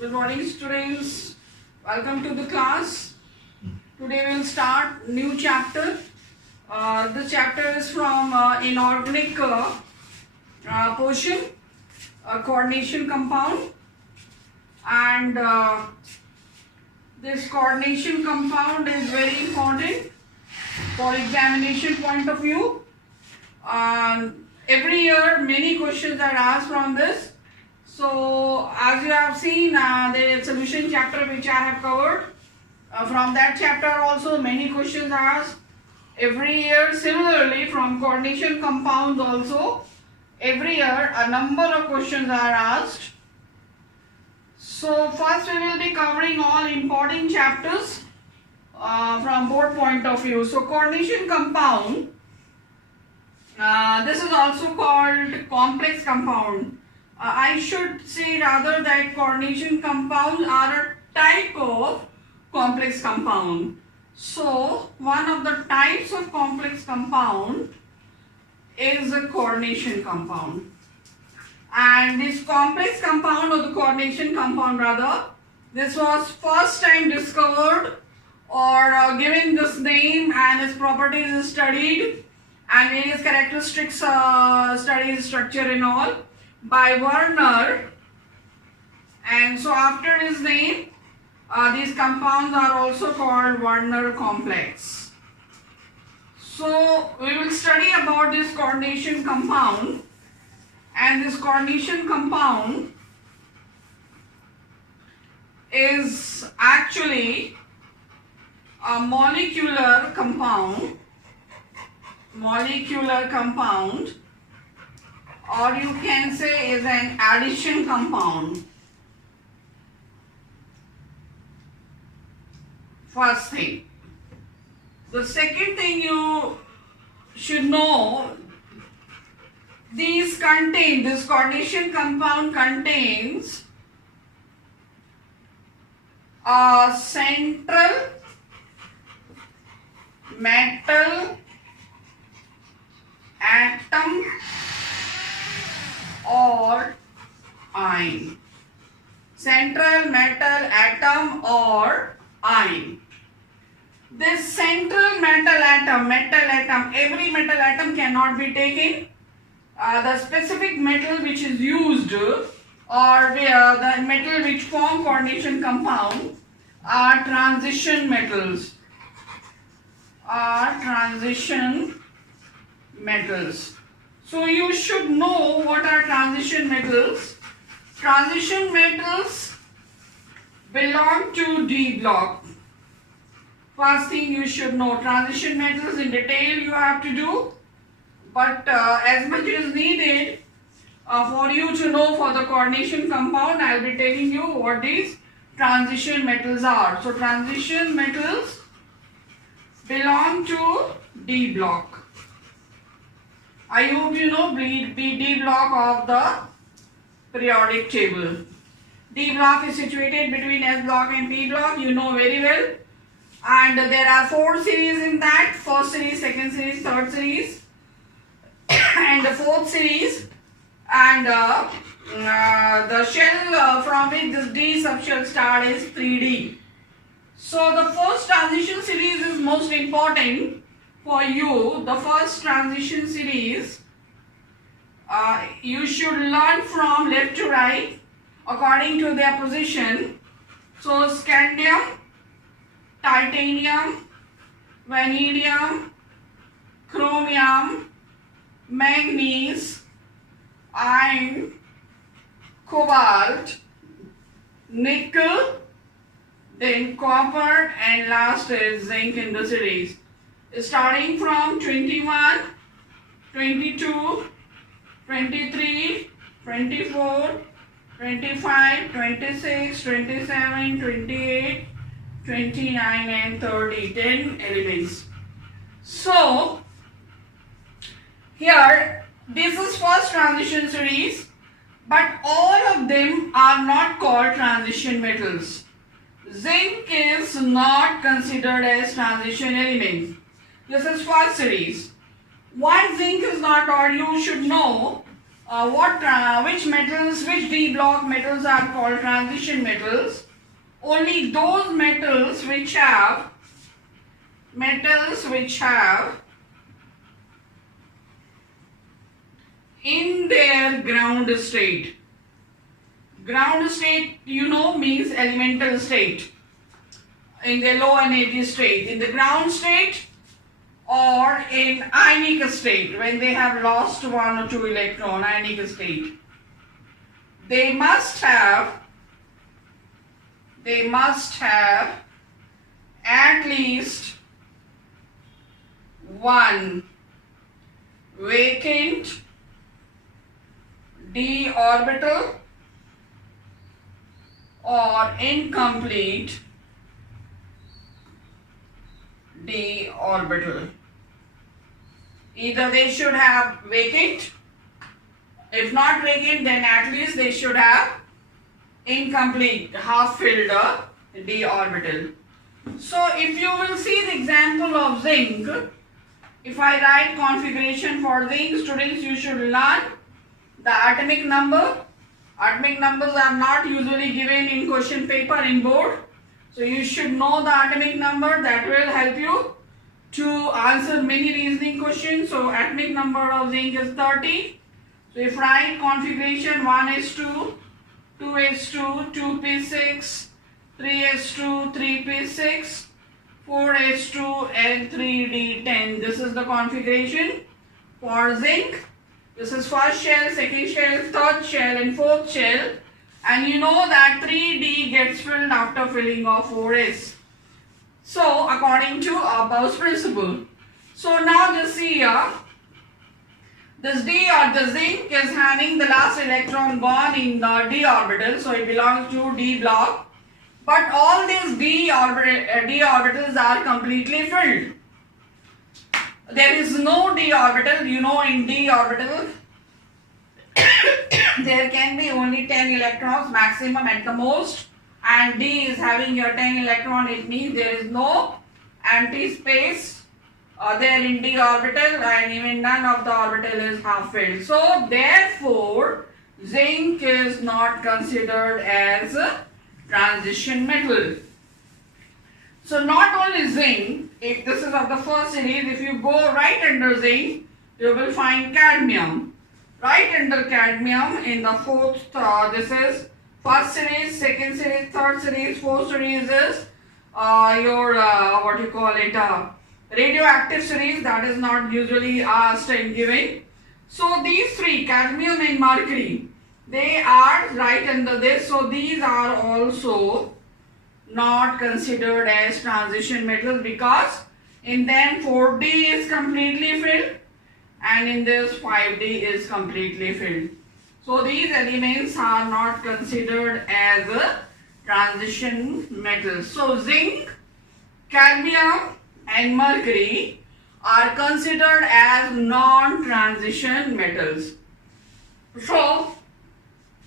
Good morning, students. Welcome to the class. Today we will start new chapter. This chapter is from inorganic portion, coordination compound, and this coordination compound is very important for examination point of view. Every year many questions are asked from this. So as you have seen the solution chapter which I have covered, from that chapter also many questions are asked every year. Similarly from coordination compounds also every year a number of questions are asked. So first we will be covering all important chapters from board point of view. So coordination compound, this is also called complex compound. I should say rather that coordination compounds are a type of complex compound. So one of the types of complex compound is a coordination compound. And this complex compound or the coordination compound rather, this was first time discovered or given this name, and its properties is studied and various characteristics studied, structure and all, by Werner. And so after his name these compounds are also called Werner complex. So we will study about this coordination compound, and this coordination compound is actually a molecular compound, or you can say is an addition compound. First thing. The second thing you should know, this coordination compound contains a central metal atom or ion. Central metal atom or ion. This central metal atom, every metal atom cannot be taken. The specific metal which is used or the metal which form coordination compound are transition metals. So you should know what are transition metals. Transition metals belong to D block. First thing you should know, transition metals in detail you have to do, but as much as needed for you to know for the coordination compound, I will be telling you what these transition metals are. So transition metals belong to D block. I hope you know D block of the periodic table. D block is situated between S block and P block, you know very well. And there are 4 series in that: first series, second series, third series, and the fourth series. And the shell from which this D subshell start is 3D. So the first transition series is most important for you. The first transition series you should learn from left to right according to their position. So scandium, titanium, vanadium, chromium, manganese, iron, cobalt, nickel, then copper, and last is zinc in the series. Starting from 21, 22, 23, 24, 25, 26, 27, 28, 29 and 30, 10 elements. So here this is first transition series, but all of them are not called transition metals. Zinc is not considered as transition element. This is first series. Why zinc is not, or you should know which d block metals are called transition metals? Only those metals which have in their ground state. Ground state, you know, means elemental state. In the low energy state, in the ground state, or in ionic state, when they have lost 1 or 2 electron, ionic state, they must have at least one vacant d orbital or incomplete d orbital. Either they should have vacant, if not vacant, then at least they should have incomplete, half filled d orbital. So if you will see the example of zinc, if I write configuration for zinc, students, you should learn the atomic number. Atomic numbers are not usually given in question paper in board. So you should know the atomic number. That will help you to answer many reasoning questions. So atomic number of zinc is 30. So if write configuration 1s2, 2s2, 2p6, 3s2, 3p6, 4s2 and 3d10. This is the configuration for zinc. This is first shell, second shell, third shell and fourth shell. And you know that 3d gets filled after filling of 4s. So according to Abba's principle. So now just see here, this d or the zinc is having the last electron gone in the d orbital, so it belongs to d block. But all these d orbitals are completely filled. There is no d orbital, you know, in d orbital there can be only 10 electrons maximum at the most, and d is having your 10 electron. It means there is no empty space there in d orbital, and even none of the orbital is half filled. So therefore zinc is not considered as a transition metal. So not only zinc, if this is of the first series, if you go right under zinc, you will find cadmium. Right under cadmium in the fourth, this is first series, second series, third series, fourth series is your what you call it, radioactive series, that is not usually asked and given. So these three, cadmium and mercury, they are right under this. So these are also not considered as transition metals, because in them 4d is completely filled and in this 5d is completely filled. So these elements are not considered as a transition metals. So zinc, cadmium and mercury are considered as non-transition metals. So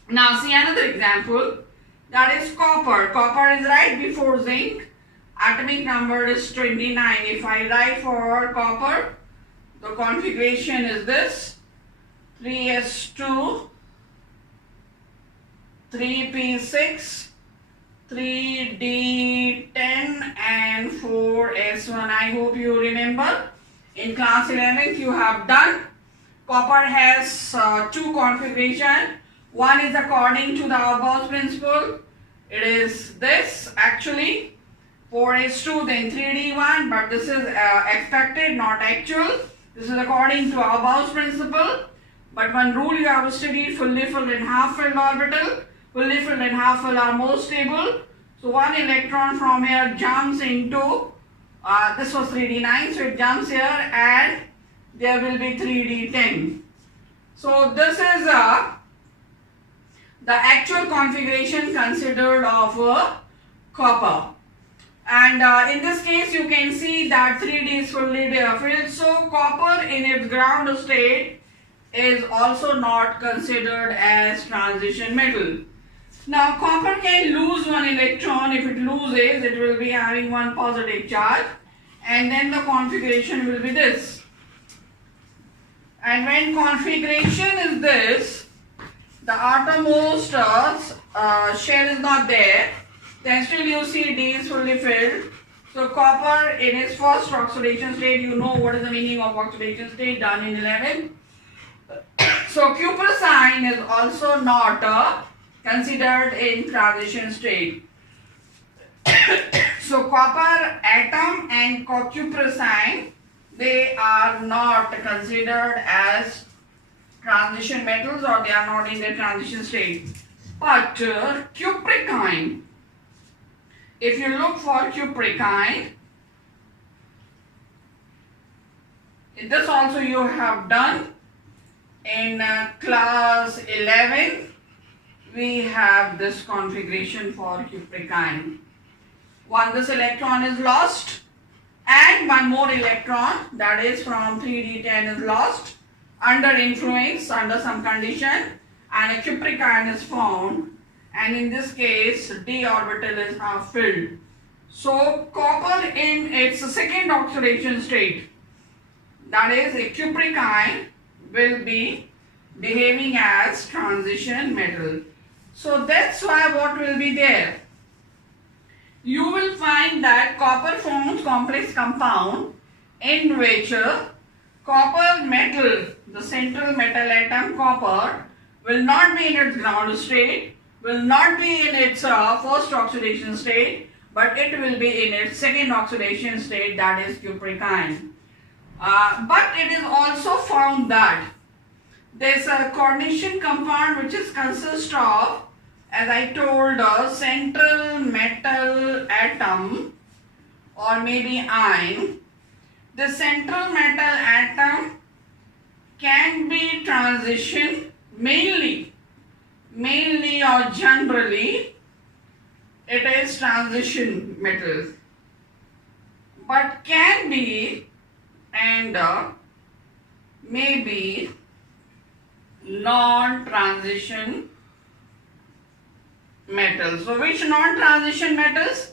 now see another example, that is copper. Copper is right before zinc. Atomic number is 29. If I write for copper, the configuration is this: 3s2, 3p6, 3d10 and 4s1. I hope you remember in class 11th you have done. Copper has two configurations. One is according to the Abba's principle. It is this actually 4s2 then 3d1, but this is expected, not actual. This is according to Abba's principle. But one rule you have studied: fully filled and half filled orbital. Fully filled and half filled are more stable. So one electron from here jumps into this was 3d9, so it jumps here and there will be 3d10. So this is the actual configuration considered of copper. And in this case you can see that 3d is fully filled. So copper in its ground state is also not considered as transition metal. Now copper can lose one electron. If it loses, it will be having one positive charge, and then the configuration will be this. And when configuration is this, the outermost shell is not there, then still you see D is fully filled. So copper in its first oxidation state, you know what is the meaning of oxidation state done in 11. So cuprocine is also not considered in transition state. So copper atom and cuprocine, they are not considered as transition metals, or they are not in the transition state. But cupricine, if you look for cupricine, this also you have done in class 11. We have this configuration for cupricine. This electron is lost, and one more electron, that is from 3d10, is lost under influence, under some condition, and a cupricine is found, and in this case d orbital is half filled. So copper in its second oxidation state, that is a cupricine, will be behaving as transition metal. So that's why what will be there? You will find that copper forms complex compound in which copper metal, the central metal atom copper, will not be in its ground state, will not be in its first oxidation state, but it will be in its second oxidation state, that is cupricine. But it is also found that there is a coordination compound which is consist of, as I told, a central metal atom or maybe ion. The central metal atom can be transition mainly or generally it is transition metal, but can be and maybe non-transition metals. So which non-transition metals?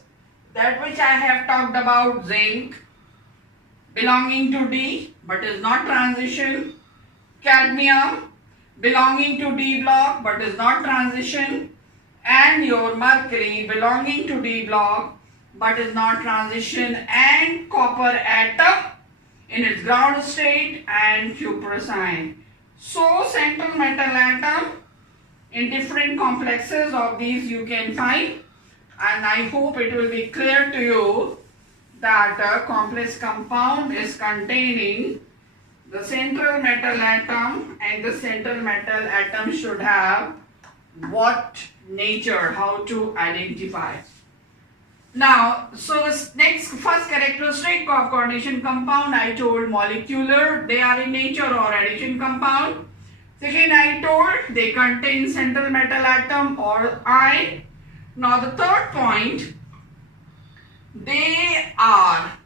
That which I have talked about, zinc belonging to D but is not transition, cadmium belonging to D block but is not transition, and your mercury belonging to D block but is not transition, and copper atom in its ground state, and cuprocine. So central metal atom in different complexes of these you can find, and I hope it will be clear to you that a complex compound is containing the central metal atom, and the central metal atom should have what nature, how to identify. Now, so this next first characteristic of coordination compound, I told molecular, they are in nature or addition compound. Second, I told they contain central metal atom or ion. Now the third point, they are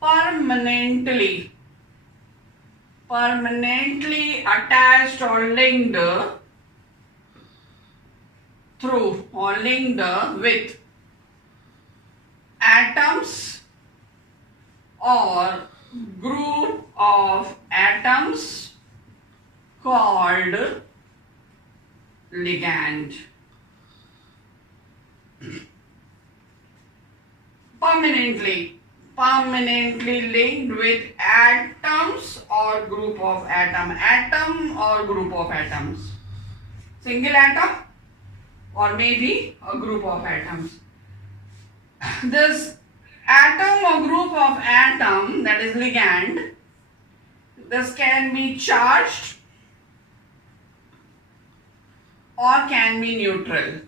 permanently attached or linked through or linked with atoms or group of atoms called ligand. Permanently linked with atoms or group of atom or group of atoms, single atom or maybe a group of atoms. This atom or group of atom, that is ligand, this can be charged or can be neutral.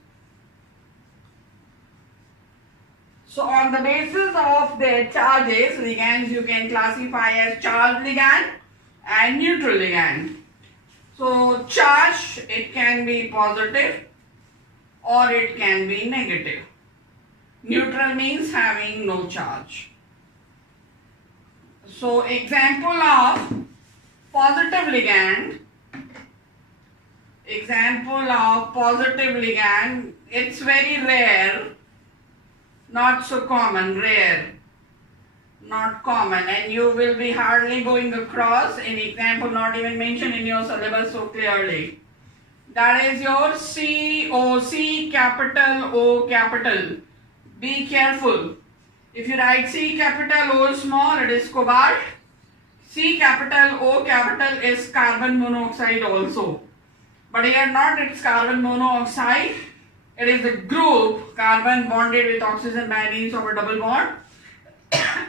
So on the basis of their charges, ligands you can classify as charged ligand and neutral ligand. So charge, it can be positive or it can be negative. Neutral means having no charge. So example of positive ligand, it's very rare, not so common, rare. not common, and you will be hardly going across in example, not even mentioned in your syllabus so clearly. That is your C capital O capital. Be careful. If you write C capital O small, it is cobalt. C capital O capital is carbon monoxide also. But here not it's carbon monoxide. It is the group carbon bonded with oxygen by means of a double bond.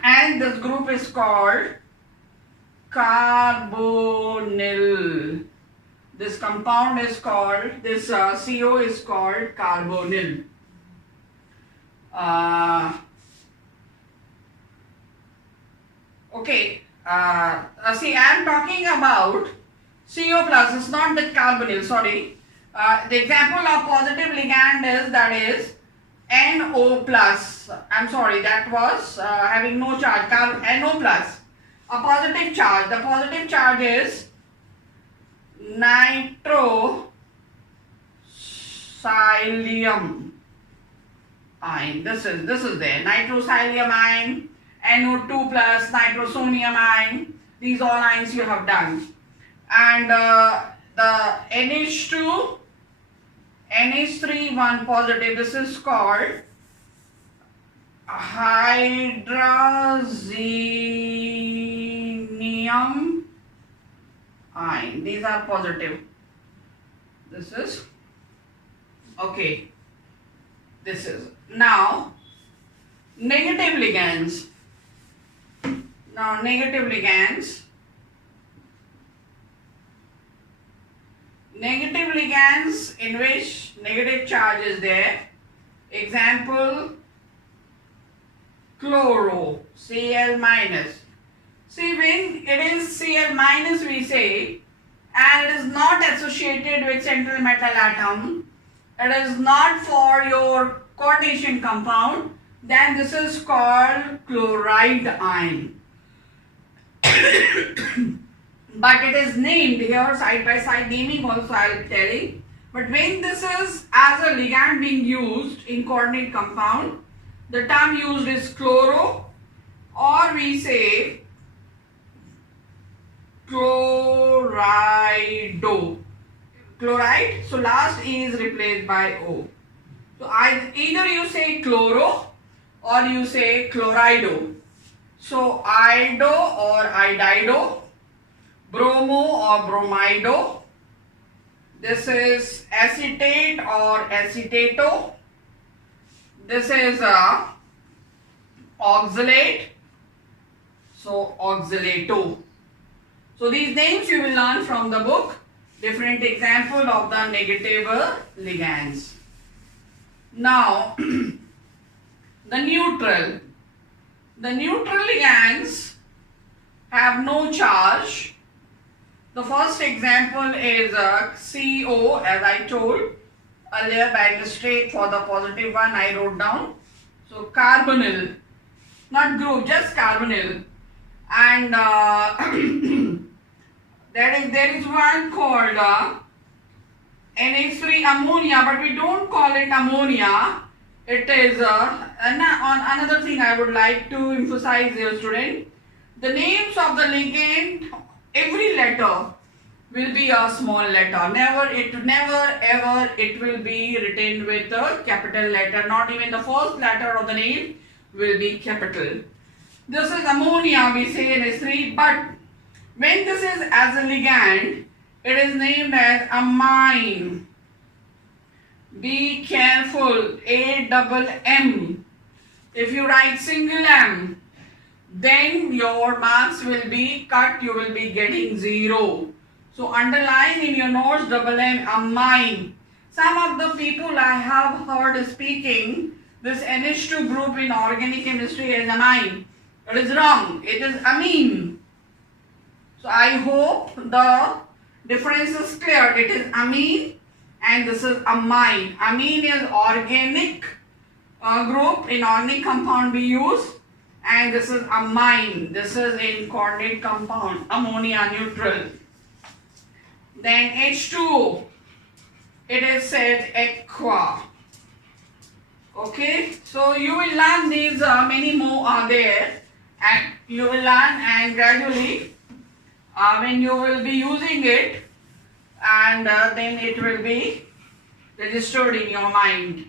And this group is called carbonyl. This compound is called, this CO is called carbonyl. Okay, see, I am talking about CO plus, it's not the carbonyl, sorry. The example of positive ligand is, that is NO plus. I'm sorry, that was having no charge, NO plus. A positive charge. The positive charge is nitrosilium ion. This is there. Nitrosilium ion, NO2 plus, nitrosonium ion. These all ions you have done. And the NH2, NH3 one positive. This is called hydrazinium ion. These are positive. This is okay. This is now negative ligands. Now negative ligands. Negative ligands in which negative charge is there. Example, chloro, Cl minus. See, when it is Cl minus we say, and it is not associated with central metal atom, it is not for your coordination compound, then this is called chloride ion. But it is named here side by side, naming also I will tell you. But when this is as a ligand being used in coordinate compound, the term used is chloro, or we say chlorido. Chloride, so last E is replaced by O. So either you say chloro or you say chlorido. So ido or idido, bromo or bromido. This is acetate or acetato. This is oxalate. So oxalato. So these names you will learn from the book. Different example of the negative ligands. Now the neutral. The neutral ligands have no charge. The first example is CO, as I told earlier by mistake. For the positive one I wrote down. So carbonyl, not group, just carbonyl. And there is one called NH3 ammonia, but we don't call it ammonia. It is another thing I would like to emphasize here, student. The names of the ligand, every letter will be a small letter. Never ever it will be written with a capital letter. Not even the first letter of the name will be capital. This is ammonia, we say NH3, but when this is as a ligand, it is named as amine. Be careful, AMM. If you write single M, then your marks will be cut, you will be getting 0. So underline in your notes double M, amine. Some of the people I have heard speaking this NH2 group in organic chemistry as amine. It is wrong, it is amine. So I hope the difference is clear. It is amine and this is amine. Amine is organic group, in organic compound we use, and this is amine. This is in coordinate compound, ammonia neutral. Then H2O, it is said aqua. Okay, so you will learn these, many more are there, and you will learn, and gradually when you will be using it, and then it will be registered in your mind.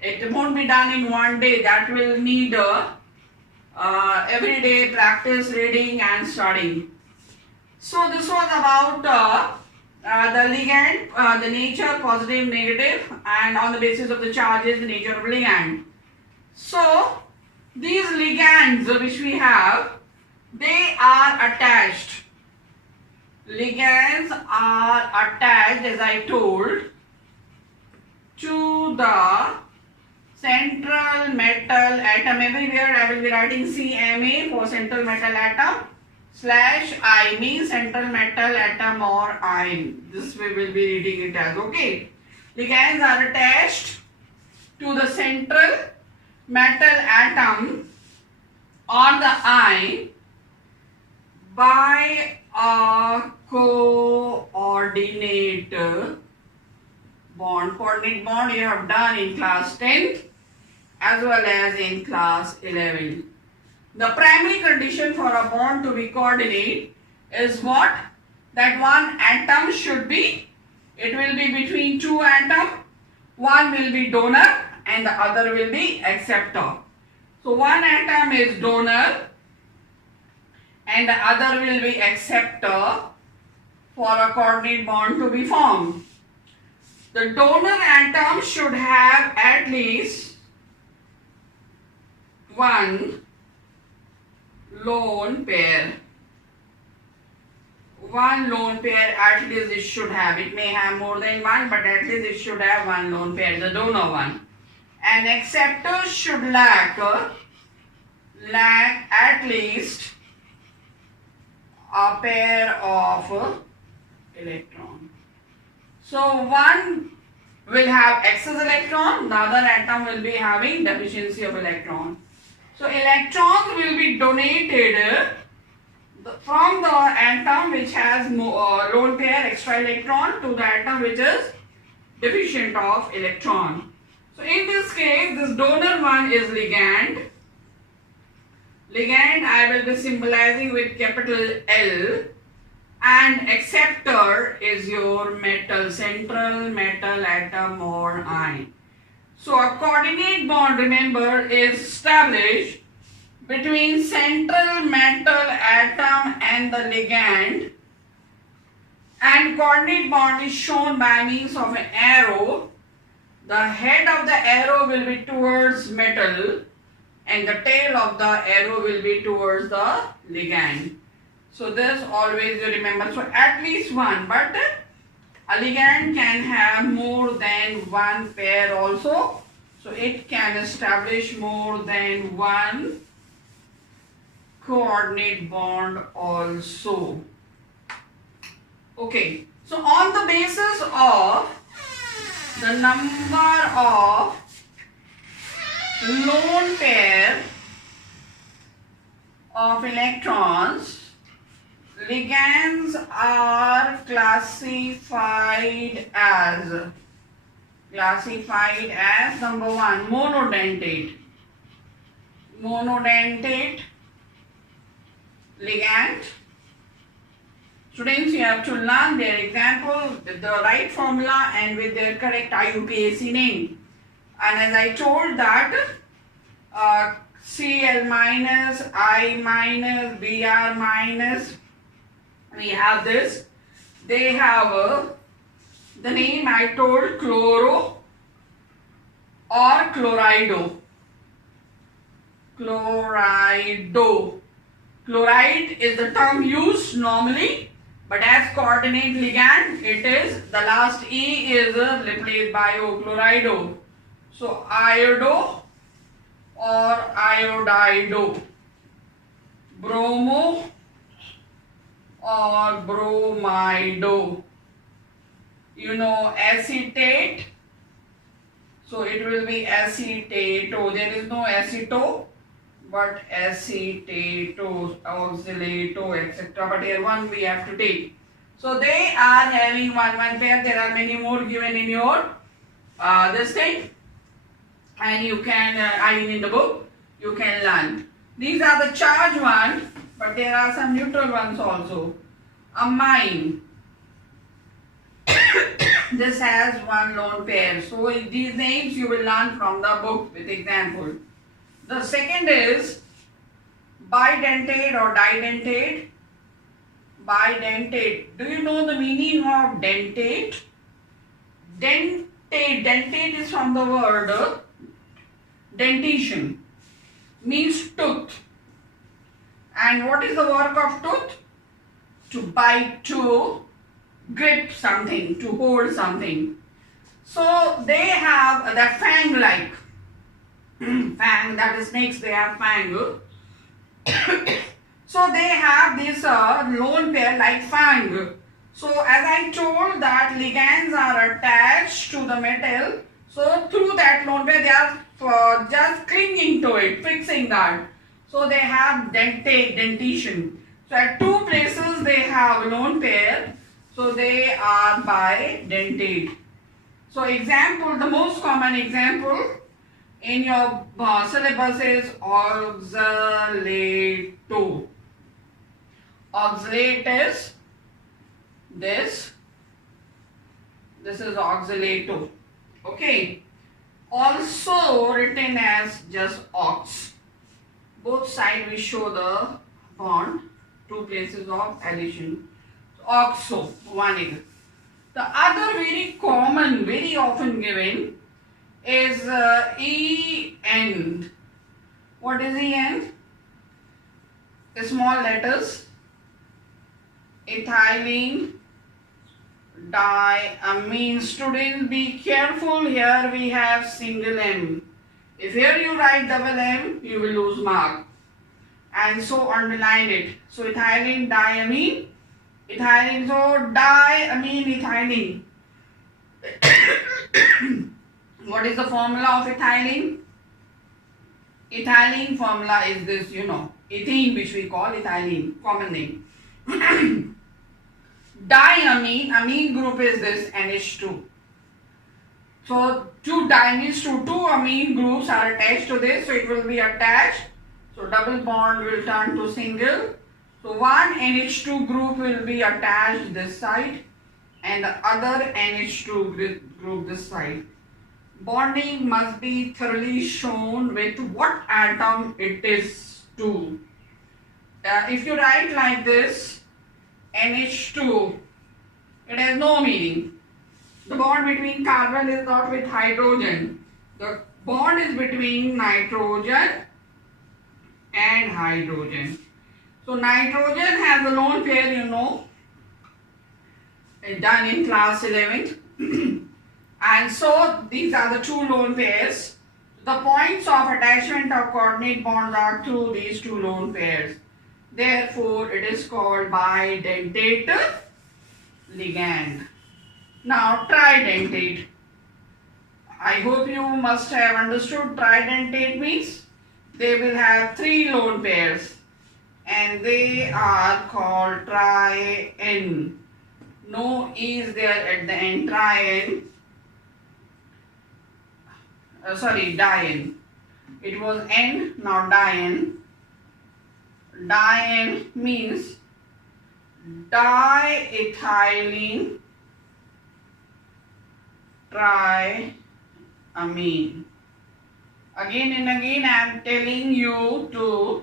It won't be done in one day. That will need everyday practice, reading and studying. So this was about the ligand, the nature, positive, negative, and on the basis of the charges, the nature of ligand. So these ligands which we have, they are attached. Ligands are attached, as I told, to the central metal atom. Everywhere I will be writing CMA for central metal atom, /I means central metal atom or ion. This we will be reading it as, okay. Ligands are attached to the central metal atom or the ion by a coordinate bond. Coordinate bond you have done in class 10 as well as in class 11. The primary condition for a bond to be coordinate is what? That one atom should be, it will be between two atoms. One will be donor and the other will be acceptor. So one atom is donor and the other will be acceptor for a coordinate bond to be formed. The donor atom should have at least one lone pair. One lone pair at least it should have. It may have more than one, but at least it should have one lone pair, the donor one. And acceptor should lack at least a pair of electron. So one will have excess electron, the other atom will be having deficiency of electron. So electrons will be donated from the atom which has lone pair extra electron to the atom which is deficient of electron. So in this case, this donor one is ligand. Ligand I will be symbolizing with capital L, and acceptor is your metal, central metal atom or ion. So a coordinate bond, remember, is established between central metal atom and the ligand, and coordinate bond is shown by means of an arrow. The head of the arrow will be towards metal and the tail of the arrow will be towards the ligand. So this always you remember. So at least one, but a ligand can have more than one pair also. So it can establish more than one coordinate bond also. Okay. So on the basis of the number of lone pair of electrons, ligands are classified as number one, monodentate. Monodentate ligand. Students, you have to learn their example with the right formula and with their correct IUPAC name. And as I told that Cl minus, I minus, Br minus, we have this. They have the name I told, chloro or chlorido. Chlorido. Chloride is the term used normally, but as coordinate ligand, it is the last E is replaced by O, chlorido. So iodo or iodido. Bromo or bromido. You know acetate, so it will be acetato. There is no aceto, but acetato, oxalato, etc. But here one we have to take. So they are having one pair. There are many more given in your this thing, and you can in the book you can learn. These are the charged ones, but there are some neutral ones also. Amine. This has one lone pair. So these names you will learn from the book with example. The second is bidentate or didentate. Bidentate. Do you know the meaning of dentate? Dentate is from the word dentition. Means tooth. And what is the work of tooth? To bite, to grip something, to hold something. So they have that fang-like. Fang, that is snakes, they have fang. So they have this lone pair like fang. So as I told that ligands are attached to the metal. So through that lone pair they are just clinging to it, fixing that. So they have dentition. So at two places they have lone pair. So they are bidentate. So example, the most common example in your syllabus is oxalato. Oxalate is this. This is oxalato. Okay. Also written as just ox. Both sides we show the bond. Two places of addition. Oxo, one is. The other very common, very often given is EN. What is EN? Small letters. Ethylene diamine. Students, be careful. Here we have single M. If here you write double M, you will lose mark. And so underline it. So ethylene diamine. Ethylene, so diamine ethylene. What is the formula of ethylene? Ethylene formula is this, you know, ethene, which we call ethylene, common name. Diamine, amine group is this NH2. So two diamines to two amine groups are attached to this, so it will be attached. So double bond will turn to single. So one NH2 group will be attached this side and the other NH2 group this side. Bonding must be thoroughly shown with what atom it is to. If you write like this, NH2, it has no meaning. The bond between carbon is not with hydrogen. The bond is between nitrogen and hydrogen. So nitrogen has a lone pair, you know, done in class 11th. And so these are the two lone pairs. The points of attachment of coordinate bonds are through these two lone pairs. Therefore, it is called bidentate ligand. Now, tridentate. I hope you must have understood tridentate means they will have three lone pairs and they are called tri-N. No E is there at the end, tri-N. Di-N. It was N, now di-N. Di-N means diethylene triamine. Again and again I am telling you to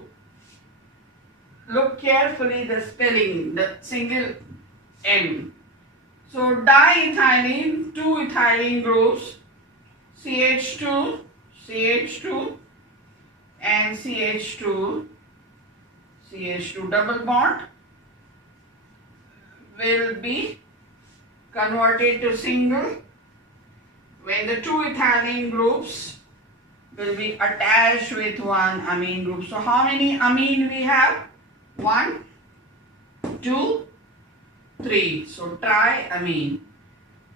look carefully the spelling, the single M. So diethylene, two ethylene groups, CH2, CH2 and CH2, CH2 double bond will be converted to single when the two ethylene groups will be attached with one amine group. So how many amine we have? 1, 2, 3. So triamine.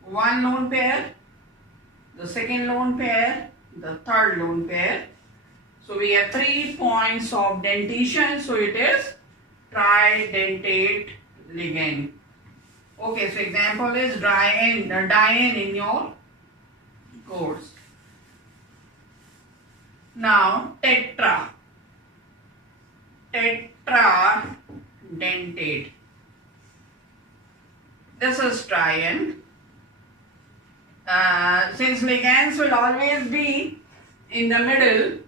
One lone pair, the second lone pair, the third lone pair. So we have 3 points of dentation. So it is tridentate ligand. Okay, so example is diene in your course. Now tetra. tetradentate. This is triene. Since ligands will always be in the middle,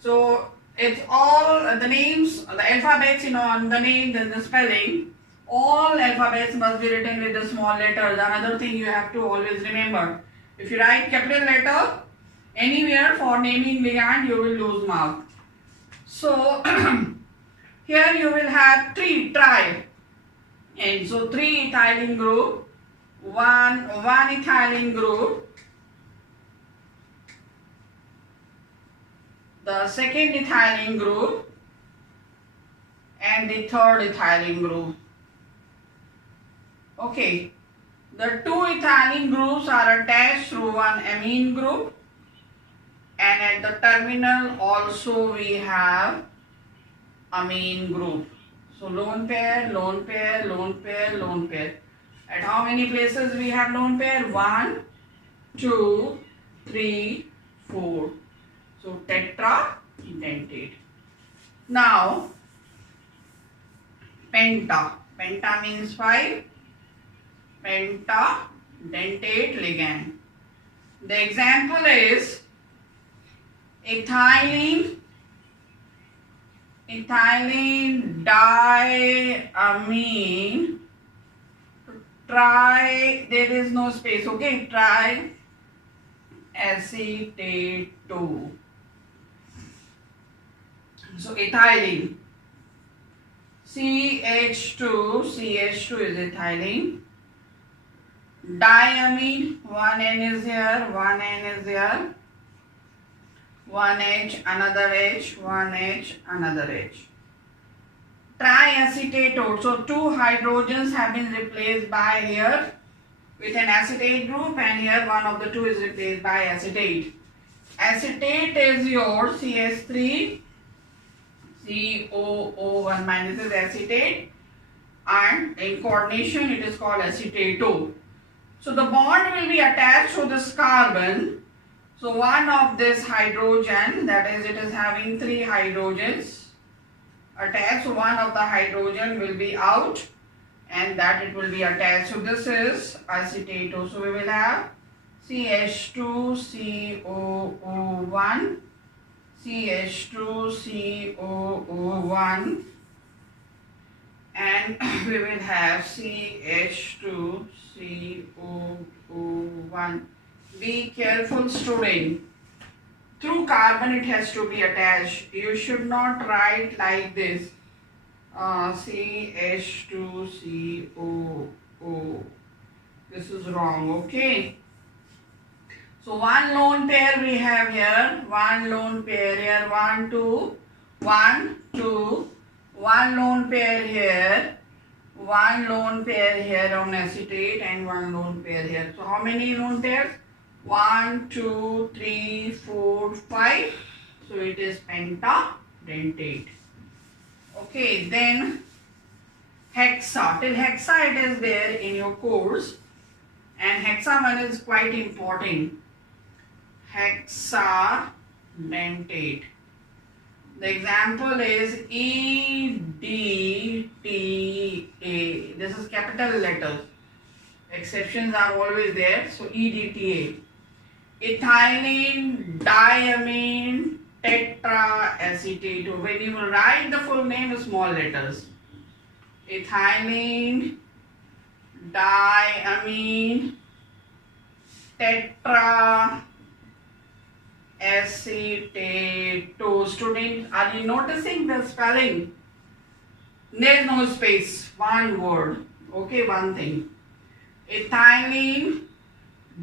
so it's all the names, the alphabets, on the name, then the spelling, all alphabets must be written with the small letters. Another thing you have to always remember, if you write capital letter anywhere for naming ligand, you will lose mark. So here you will have tri, and so 3 ethylene group, one ethylene group, the second ethylene group, and the third ethylene group. Okay, the 2 ethylene groups are attached through one amine group, and at the terminal also we have amine group. So lone pair, lone pair, lone pair, lone pair. At how many places we have lone pair? 1, 2, 3, 4. So tetradentate. Now penta. Penta means 5. Pentadentate ligand. The example is ethylene diamine there is no space, okay, triacetate 2. So ethylene, CH2 is ethylene. Diamine, one N is here, one N is here, one H, another H, one H, another H. Triacetate, so 2 hydrogens have been replaced by here with an acetate group, and here one of the 2 is replaced by acetate. Acetate is your CS3, COO1 minus is acetate, and in coordination it is called acetato. So the bond will be attached to this carbon. So one of this hydrogen, that is, it is having 3 hydrogens attached. So one of the hydrogen will be out, and that it will be attached. So this is acetato. So we will have CH2COO1, CH2COO1, and we will have CH2COO1. Be careful, student. Through carbon it has to be attached. You should not write like this. CH2COO. This is wrong, okay? So one lone pair we have here, one lone pair here, 1, 2, 1, 2, one lone pair here, one lone pair here on acetate, and one lone pair here. So how many lone pairs? 1, 2, 3, 4, 5. So it is pentadentate. Okay, then hexa. Till hexa it is there in your course, and hexa one is quite important. Hexadentate. The example is EDTA. This is capital letters. Exceptions are always there. So EDTA. Ethylene diamine tetraacetate. When you will write the full name, small letters. Ethylene diamine tetraacetate. Student, are you noticing the spelling? There is no space. One word. Okay, one thing. Ethylene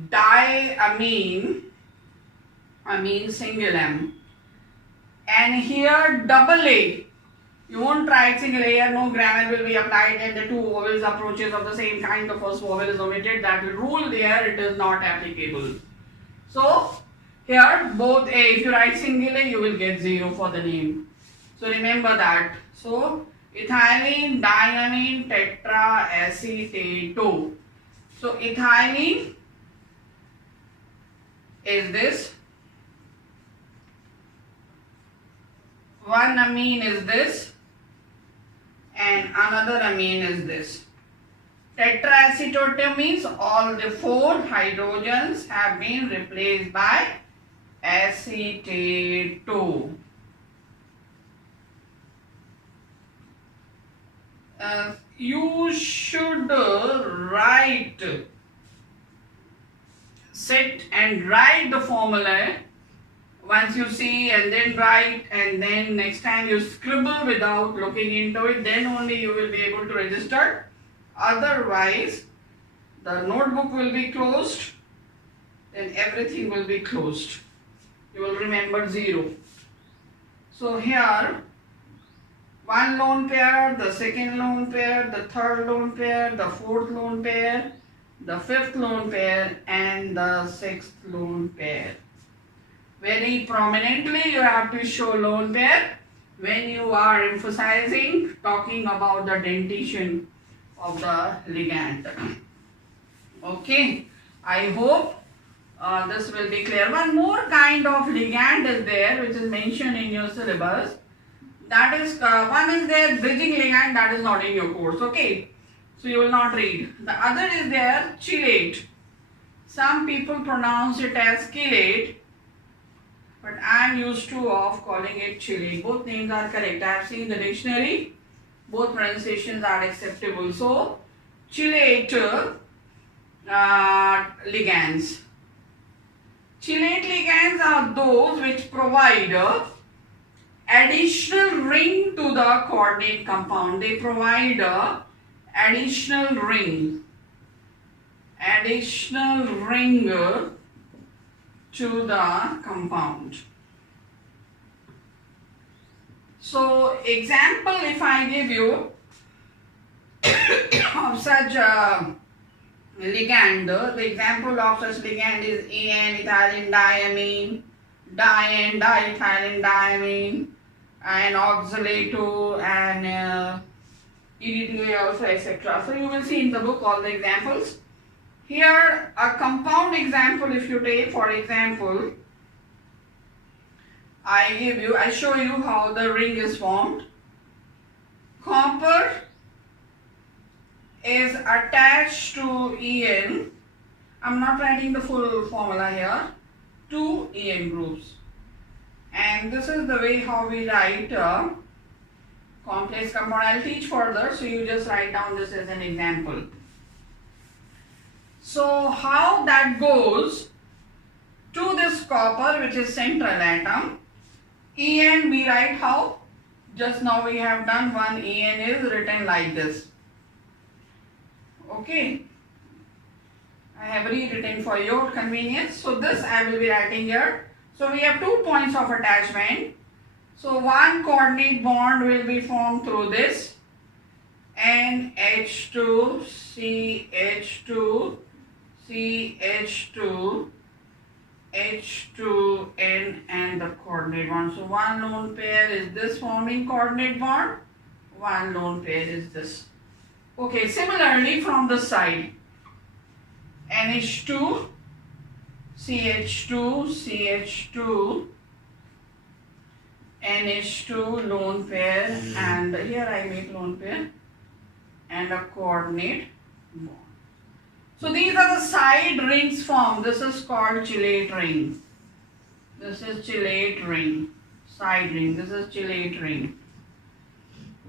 diamine, amine single M, and here double A. You won't write single A here, no grammar will be applied, and the 2 vowels approaches of the same kind, the first vowel is omitted. That rule there, it is not applicable. So here both A, if you write single A, you will get 0 for the name. So remember that. So ethylene diamine tetraacetate. So ethylene is this, one amine is this, and another amine is this. Tetraacetote means all the 4 hydrogens have been replaced by acetate. You should sit and write the formula once you see, and then write, and then next time you scribble without looking into it, then only you will be able to register. Otherwise, the notebook will be closed, then everything will be closed. You will remember 0. So here, 1 lone pair, the 2nd lone pair, the 3rd lone pair, the 4th lone pair, the 5th lone pair, and the 6th lone pair. Very prominently you have to show lone pair when you are emphasizing, talking about the dentition of the ligand. Okay, I hope this will be clear. One more kind of ligand is there which is mentioned in your syllabus. That is, one is there bridging ligand, that is not in your course, okay? So you will not read. The other is there chelate. Some people pronounce it as chelate, but I am used to of calling it chelate. Both names are correct. I have seen the dictionary. Both pronunciations are acceptable. So, chelate ligands. Chelate ligands are those which provide additional ring to the coordinate compound. They provide additional ring to the compound. So, example if I give you of such ligand, the example of such ligand is N-ethylene diamine, di-N-diethylene diamine, and oxalato, and EDTA also, etc. So you will see in the book all the examples. Here a compound example if you take, for example, I show you how the ring is formed. Copper is attached to En. I'm not writing the full formula here. 2 En groups. And this is the way how we write complex compound. I'll teach further, so you just write down this as an example. So how that goes to this copper, which is central atom, En we write how? Just now we have done one. En is written like this. Okay. I have rewritten for your convenience. So this I will be writing here. So we have 2 points of attachment. So one coordinate bond will be formed through this, NH2, CH2, CH2, H2N, and the coordinate bond. So one lone pair is this forming coordinate bond, one lone pair is this. Okay, similarly from the side, NH2, CH2, CH2, NH2 lone pair, and here I make lone pair, and a coordinate bond. So these are the side rings formed. This is called chelate ring. This is chelate ring. Side ring. This is chelate ring.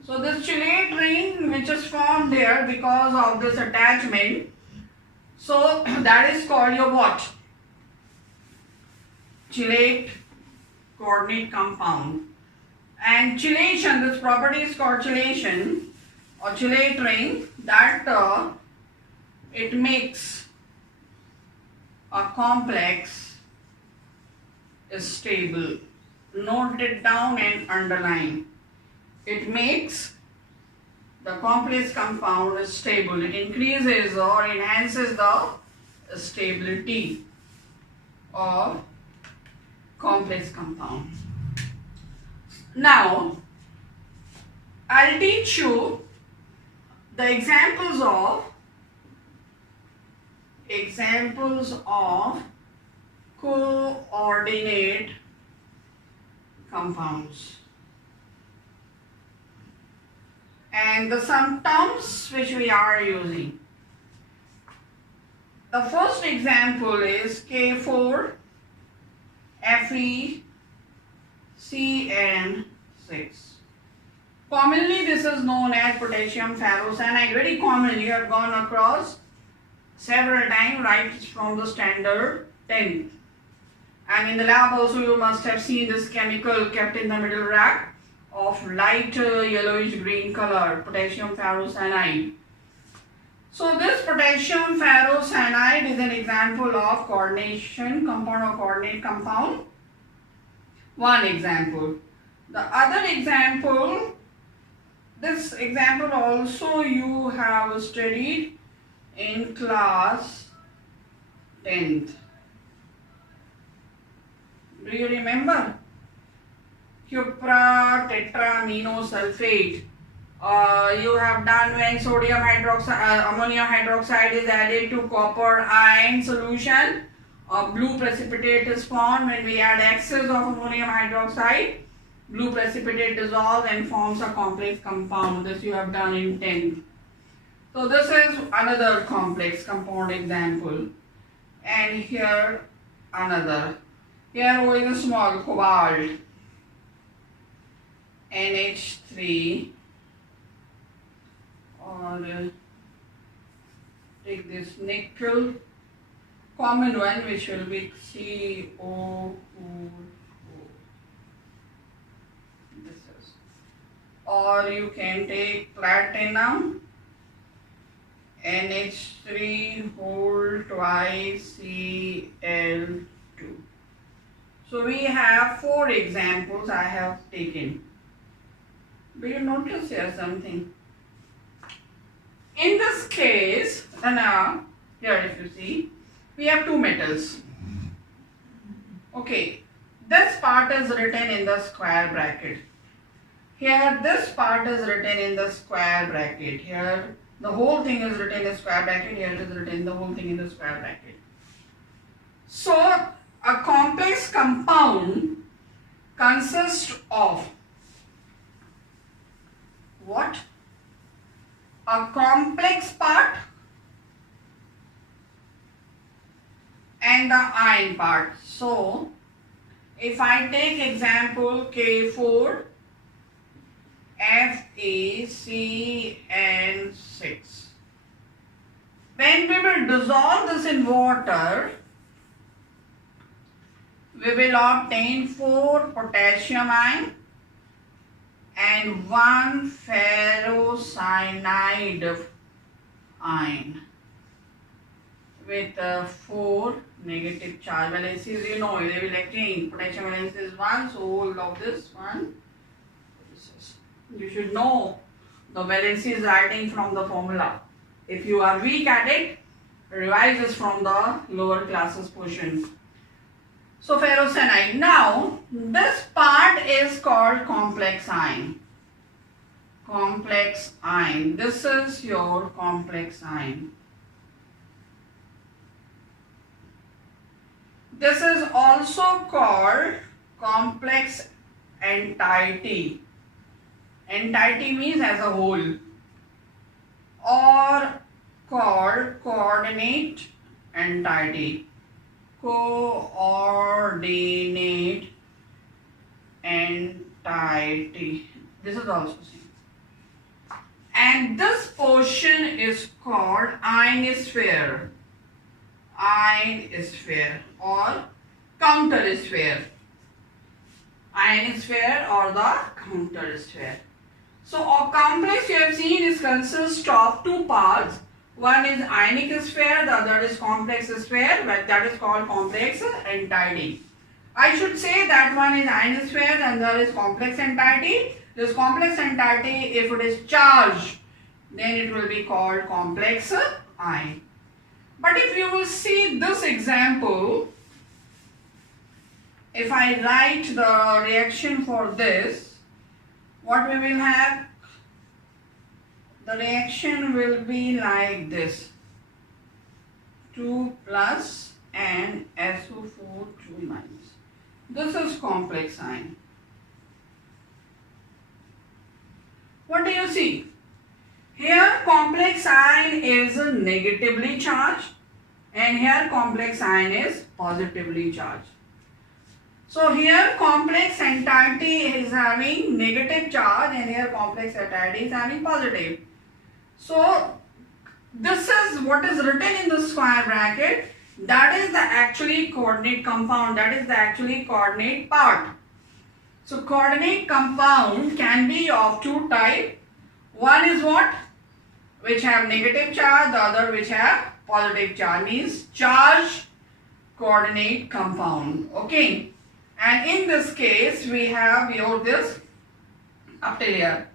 So this chelate ring which is formed there because of this attachment. So that is called your what? Chelate coordinate compound. And chelation, this property is called chelation or chelate ring, that it makes a complex stable. Note it down and underline. It makes the complex compound stable. It increases or enhances the stability of complex compound. Now, I'll teach you the examples of co-ordinate compounds. and the some terms which we are using. The first example is K4 FeCN6. Commonly this is known as potassium ferrocyanide. Very common, you have gone across several times right from the standard 10th. And in the lab also you must have seen this chemical kept in the middle rack of light yellowish green color, potassium ferrocyanide. So this potassium ferrocyanide is an example of coordination compound or coordinate compound. One example. The other example, this example also you have studied in class 10th. Do you remember? Cupra tetraaminosulfate. You have done when sodium hydroxide, ammonia hydroxide is added to copper ion solution. A blue precipitate is formed when we add excess of ammonium hydroxide. Blue precipitate dissolves and forms a complex compound. This you have done in 10th. So this is another complex compound example. And here another. Here we have a small cobalt. NH3. Or take this nickel, common one, which will be CO4. This is. Or you can take platinum, NH3 whole twice Cl2. So we have 4 examples I have taken. Do you notice here something? In this case, now here if you see, we have 2 metals. Okay, this part is written in the square bracket. Here this part is written in the square bracket. Here the whole thing is written in the square bracket. Here it is written the whole thing in the square bracket. So a complex compound consists of what? A complex part and the ion part. So if I take example K4 FeCN6, when we will dissolve this in water, we will obtain 4 potassium ion and 1 ferrocyanide ion with 4 negative charge valencies. You know they will exchange. Potassium valence is 1, so hold of this one. You should know the valencies writing from the formula. If you are weak at it, revise this from the lower classes portion. So ferrocyanide. Now this part is called complex ion. Complex ion. This is your complex ion. This is also called complex entity. Entity means as a whole, or called coordinate entity. Co-ordinate entity. This is also same. And this portion is called ionosphere. Ionosphere or countersphere. Ionosphere or the countersphere. So a complex you have seen is consists of 2 parts. One is ionic sphere, the other is complex sphere, but that is called complex entity. I should say that one is ionosphere and the other is complex entity. This complex entity, if it is charged, then it will be called complex ion. But if you will see this example, if I write the reaction for this, what we will have? The reaction will be like this. 2 plus and SO4 2 minus. This is complex ion. What do you see? Here complex ion is negatively charged and here complex ion is positively charged. So here complex entity is having negative charge and here complex entity is having positive. So this is what is written in the square bracket. That is the actually coordinate compound. That is the actually coordinate part. So coordinate compound can be of two types. One is what? Which have negative charge. The other which have positive charge. Means charge coordinate compound. Okay. And in this case we have this up till here.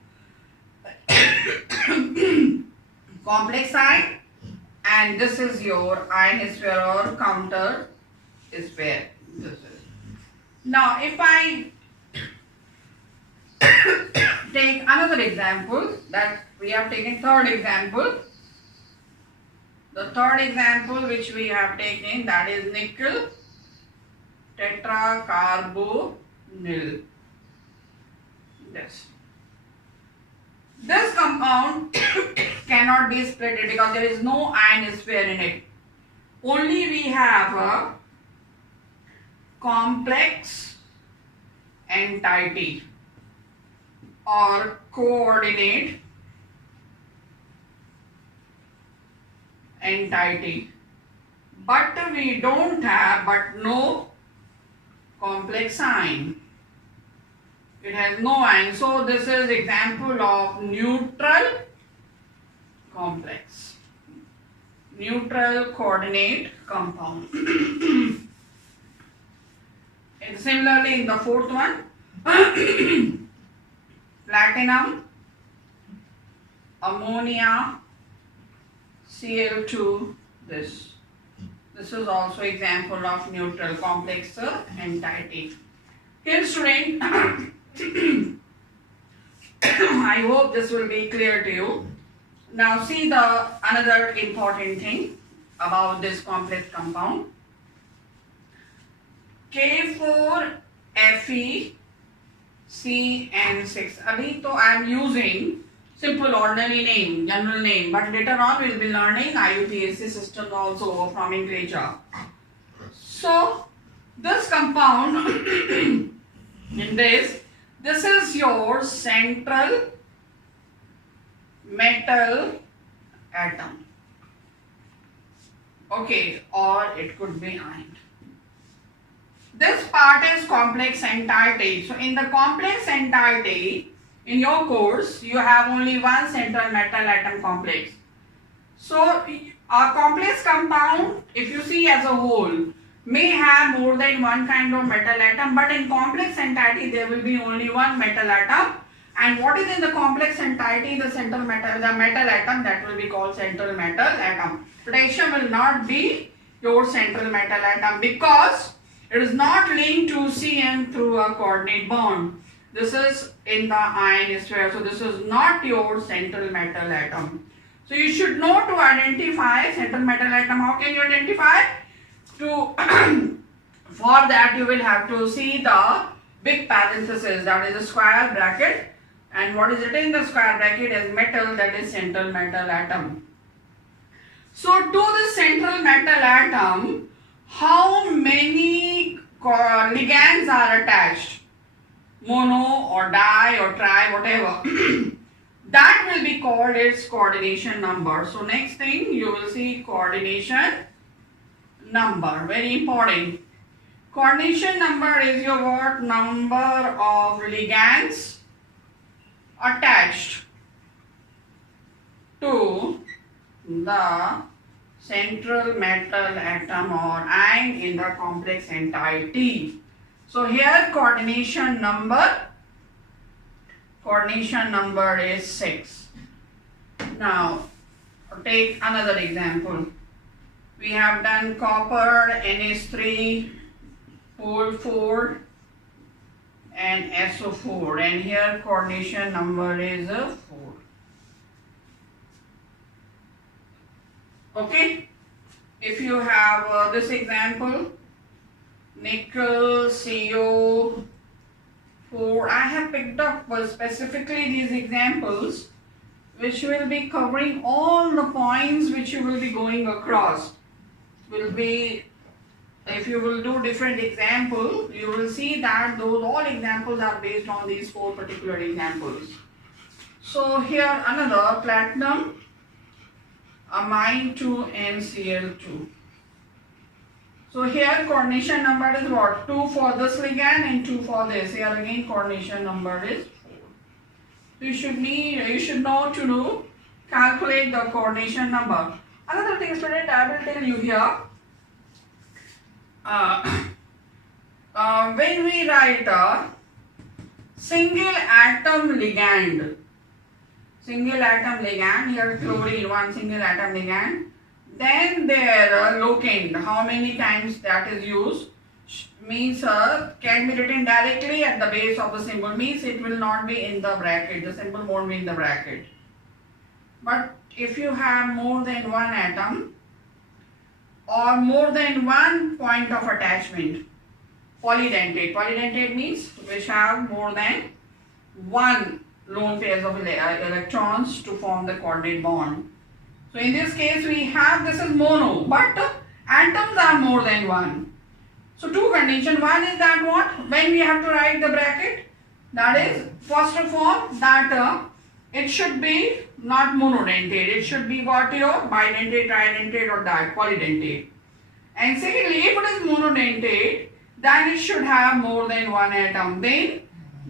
Complex ion. And this is your ionosphere or counter sphere. This is. Now if I take another example, that we have taken third example. The third example which we have taken, that is nickel tetracarbonyl. This compound cannot be split because there is no ionosphere in it. Only we have a complex entity or coordinate entity, but we don't have no complex ion. It has no ion. So this is example of neutral complex, neutral coordinate compound. And similarly in the fourth one, platinum, ammonia, Cl2, this is also example of neutral complex entity. Here student, I hope this will be clear to you. Now see the another important thing about this complex compound. K4FeCN6. Abhi to I am using simple ordinary name, general name, but later on we will be learning IUPAC system also from nomenclature. So this compound in this is your central metal atom. Okay, or it could be ion. This part is complex entity. So in the complex entity, in your course, you have only one central metal atom complex. So a complex compound, if you see as a whole, may have more than one kind of metal atom, but in complex entity there will be only one metal atom. And what is in the complex entity? The central metal, the metal atom, that will be called central metal atom. Potassium will not be your central metal atom because it is not linked to Cn through a coordinate bond. This is in the ionosphere, so this is not your central metal atom. So you should know to identify central metal atom. How can you identify? For that you will have to see the big parenthesis, that is a square bracket, and what is written in the square bracket is metal, that is central metal atom. So to the central metal atom, how many ligands are attached? Mono or di or tri, whatever. That will be called its coordination number. So next thing you will see coordination number, very important. Coordination number is your what? Number of ligands attached to the central metal atom or ion in the complex entity. So here coordination number is 6. Now take another example. We have done copper NH3 whole 4 and SO4, and here coordination number is 4. Okay, if you have this example, nickel CO4, I have picked up specifically these examples which will be covering all the points which you will be going across. Will be, if you will do different example, you will see that those all examples are based on these 4 particular examples. So here another platinum amine to NCl2. So here coordination number is what? 2 for this ligand and 2 for this. Here again coordination number is 4. You should know to calculate the coordination number. Another thing, student, I will tell you here. When we write a single atom ligand, here chlorine, one single atom ligand, then their locant, how many times that is used, means can be written directly at the base of the symbol, means it will not be in the bracket, the symbol won't be in the bracket. But if you have more than one atom or more than one point of attachment, polydentate means which have more than one lone pairs of electrons to form the coordinate bond. So in this case we have, this is mono, but atoms are more than one. So two conditions. One is that what? When we have to write the bracket, that is first of all that it should be not monodentate. It should be what your bidentate, tridentate or polydentate. And secondly, if it is monodentate, then it should have more than one atom. Then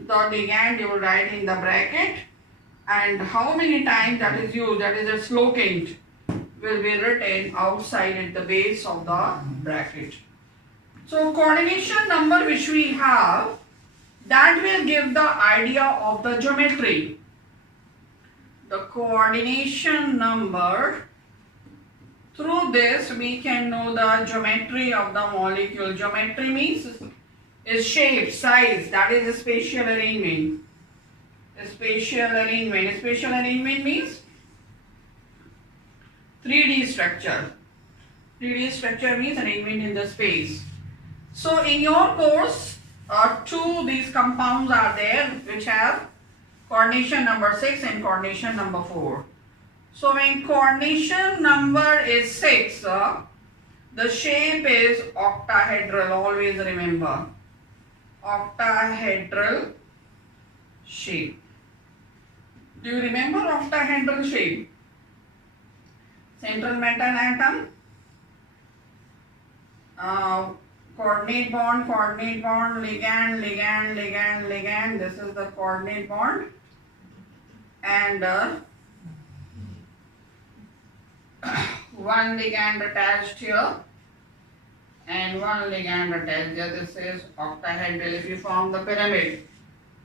the ligand you will write in the bracket, and how many times that is used, that is its locant, will be written outside at the base of the bracket. So coordination number which we have, that will give the idea of the geometry. The coordination number, through this we can know the geometry of the molecule. Geometry means is shape, size, that is spatial arrangement. Spatial arrangement means 3D structure. 3D structure means arrangement in the space. So in your course, these compounds are there which have coordination number 6 and coordination number 4. So when coordination number is 6, the shape is octahedral, always remember. Octahedral shape. Do you remember octahedral shape? Central metal atom, coordinate bond, ligand. This is the coordinate bond, and one ligand attached here and one ligand attached here. This is octahedral. If you form the pyramid,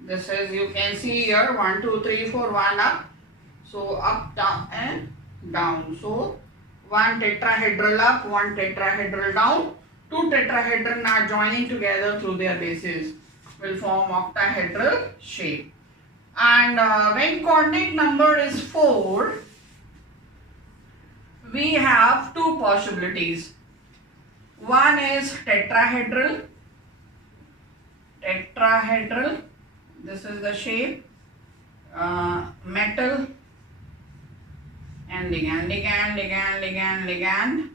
this is, you can see here 1, 2, 3, 4, 1 up. So up, down and down. So one tetrahedral up, one tetrahedral down. Two tetrahedral are joining together through their bases will form octahedral shape. And when coordinate number is 4, we have two possibilities. One is tetrahedral. This is the shape. Metal and ligand.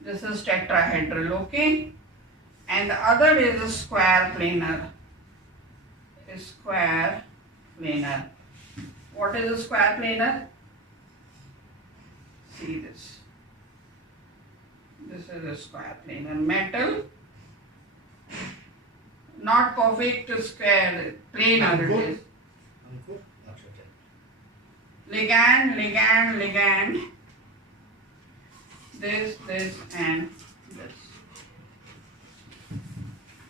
This is tetrahedral, okay? And the other is a square planar. What is a square planar? See this. This is a square planar. Metal, not perfect square, planar it is. Ligand. This and this.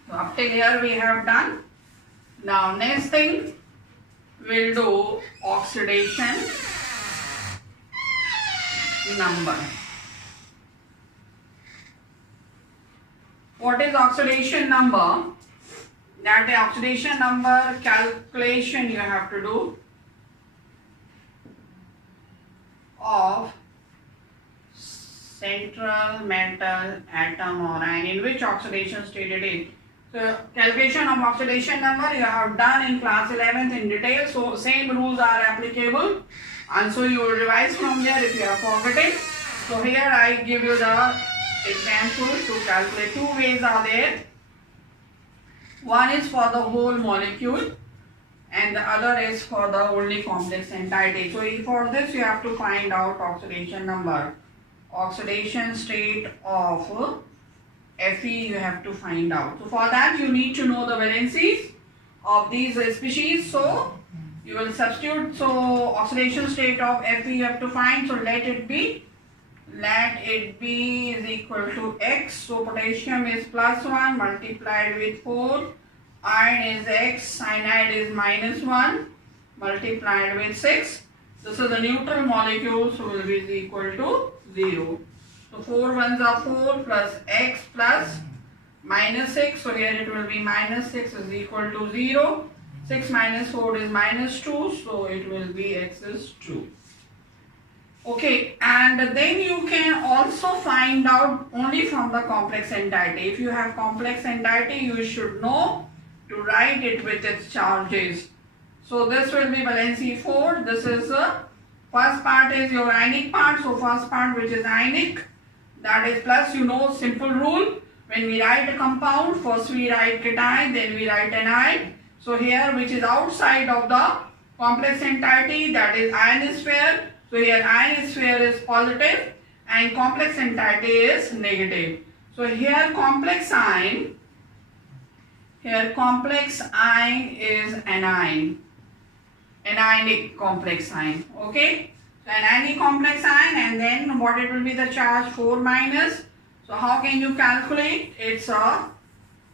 So up till here we have done. Now next thing, we'll do oxidation number. What is oxidation number? That the oxidation number calculation you have to do of central metal atom or ion, in which oxidation state it is. So calculation of oxidation number you have done in class 11th in detail. So same rules are applicable And so you will revise from there if you are forgetting. So here I give you the example to calculate. Two ways are there. One is for the whole molecule and the other is for the only complex entity. So for this you have to find out oxidation number. Oxidation state of Fe you have to find out. So for that you need to know the valencies of these species. So you will substitute. So oxidation state of Fe you have to find. So let it be is equal to X. So potassium is +1 multiplied with 4. Iron is X. Cyanide is -1 multiplied with 6. This is a neutral molecule, so will be equal to 0. So 4 ones are 4 plus X plus -6. So here it will be -6 is equal to 0. 6 minus 4 is -2. So it will be X is 2. Okay, and then you can also find out only from the complex entity. If you have complex entity, you should know to write it with its charges. So this will be valency 4. This is first part is your ionic part. So first part which is ionic, that is plus, you know, simple rule. When we write a compound, first we write cation, then we write anion. So here which is outside of the complex entity, that is ionosphere. So here ionosphere is positive and complex entity is negative. So here complex ion is anion. Anionic complex ion. Okay. So anionic complex ion, and then what it will be the charge 4 minus. So how can you calculate? It's a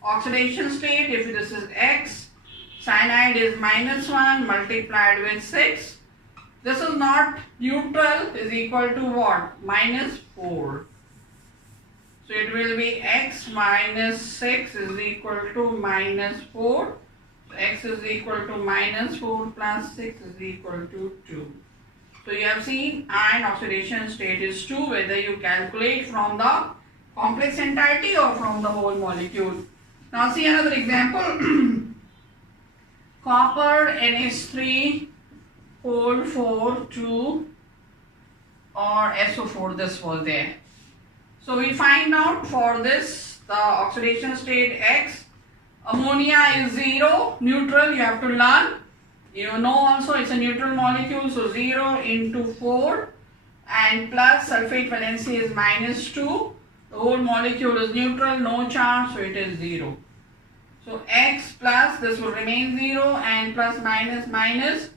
oxidation state. If this is X, cyanide is -1 multiplied with 6. This is not neutral, is equal to what? -4. So it will be X minus 6 is equal to -4. So X is equal to -4 plus 6 is equal to 2. So you have seen ion oxidation state is 2, whether you calculate from the complex entity or from the whole molecule. Now see another example. Copper NH3 whole 4 2 or SO4, this was there. So we find out for this the oxidation state X. Ammonia is 0, neutral, you have to learn. You know also it's a neutral molecule, so 0 into 4 and plus sulfate valency is -2. The whole molecule is neutral, no charge, so it is 0. So X plus, this will remain 0 and plus minus,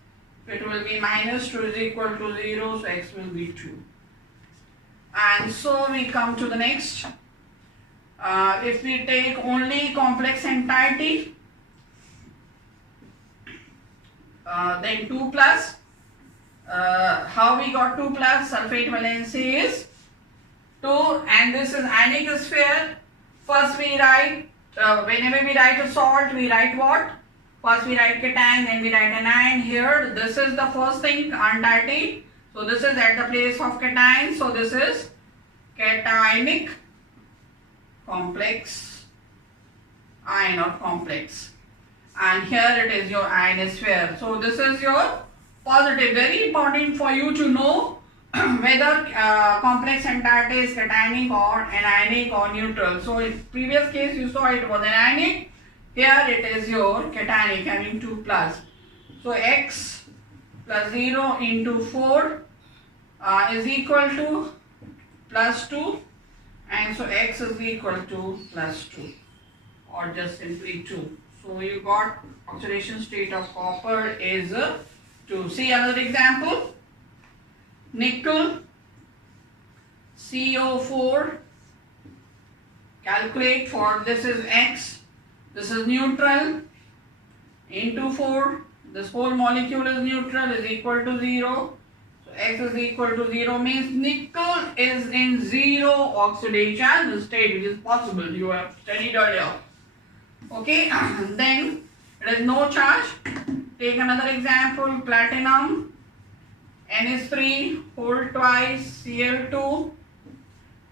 it will be -2 is equal to 0, so X will be 2. And so we come to the next. If we take only complex entity, then 2 plus. How we got 2 plus? Sulfate valency is 2, and this is ionic sphere. First we write, whenever we write a salt, we write what? First we write cation, then we write anion. Here, this is the first thing, entity. So this is at the place of cation. So this is cationic complex ion or complex. And here it is your ionosphere. So this is your positive. Very important for you to know whether complex entity is cationic or anionic or neutral. So in previous case you saw it was anionic. Here it is your cationic, having 2 plus. So X plus 0 into 4 is equal to +2, and so X is equal to +2 or just simply 2. So you got oxidation state of copper is 2. See another example. Nickel CO4. Calculate for this is X. This is neutral into 4. This whole molecule is neutral, is equal to 0. So X is equal to 0 means nickel is in 0 oxidation state, which is possible. You have studied earlier. Okay, then it is no charge. Take another example. Platinum NH3 whole twice Cl2,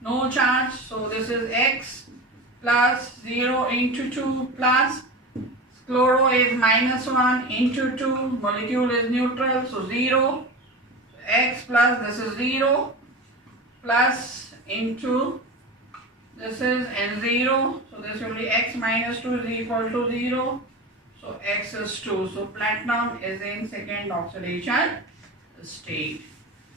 no charge. So this is X plus 0 into 2 plus chloro is -1 into 2, molecule is neutral, so 0. x plus this is 0 plus into this is N0. So this will be x minus 2 is equal to 0. So x is 2. So platinum is in second oxidation state.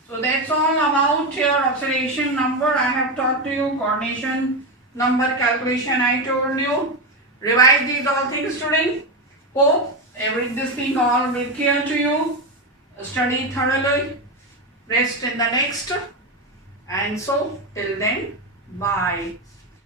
So that's all about your oxidation number. I have taught to you coordination number calculation. I told you. Revise these all things, student. Hope this thing all will clear to you. Study thoroughly. Rest in the next. And so till then, bye.